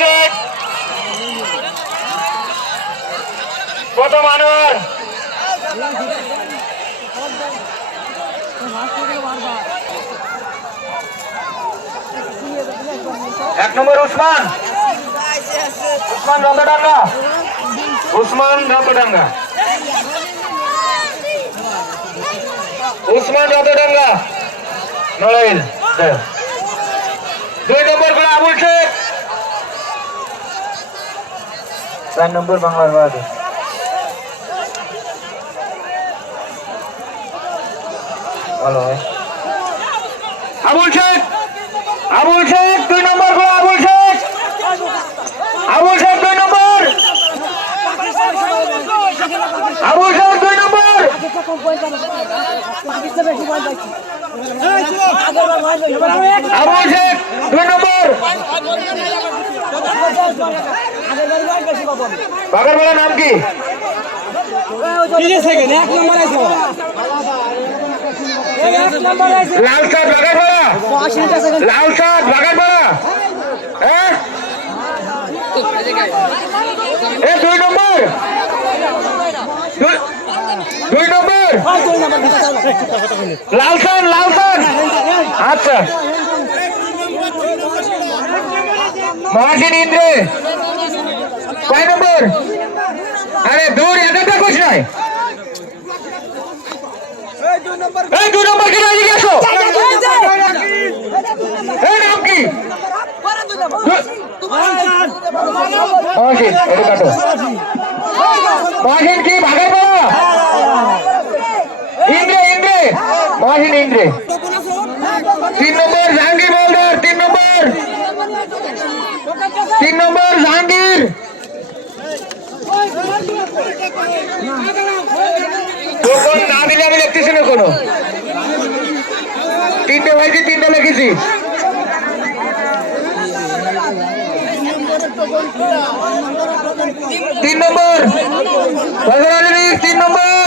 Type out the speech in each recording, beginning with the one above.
শেখ প্রথম আনোয়ার এক নম্বর উসমান। উসমান রতডাঙ্গা উসমান রতডাঙ্গা উসমান রতডাঙ্গা নড়াইল। দুই নম্বর করে আবুল শেখ। চার নম্বর বাংলার বাহাদুর ভালো হয়। আবুল শেখ আবুল শেখ, দুই নম্বর করে আবুল শেখ। আবুল শেখ, দুই নম্বর। আবুল শেখ, দুই নম্বর। আবুল শেখ, দুই নম্বর। বাগারবেলা নাম কি? লাল বাগারবেলা? লাল শাক বাগারবেলা? এ? দুই নম্বর? দুই- দুই নম্বর? লালসান লালসান আচ্ছা। মহাসিন ইন্দ্রে। কয় নম্বর? আরে দূর এতটা কোচ নয়। দুই নম্বর কি এদিকে আসো। এই কি? মহাসিন এটা কাটো। মহাসিন কি? ইন্দ্রে তিন নম্বর, জাহাঙ্গীর মহলদার তিন নম্বর। তিন নম্বর, জাহাঙ্গীর। তোর না দিলে আমি লিখতেছি না কোনো। তিনটে হয়েছে তিনটে লিখেছি। তিন নম্বর। তিন নম্বর।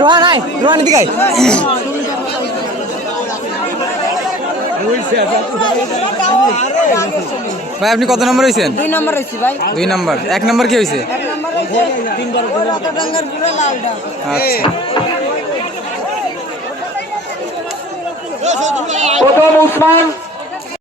রোহান আয় রোহান এদিকে ভাই আপনি কত নম্বর হয়েছেন দুই নম্বর হয়েছি ভাই। দুই নম্বর। এক নম্বর কি হয়েছে আচ্ছা। প্রথম উসমান।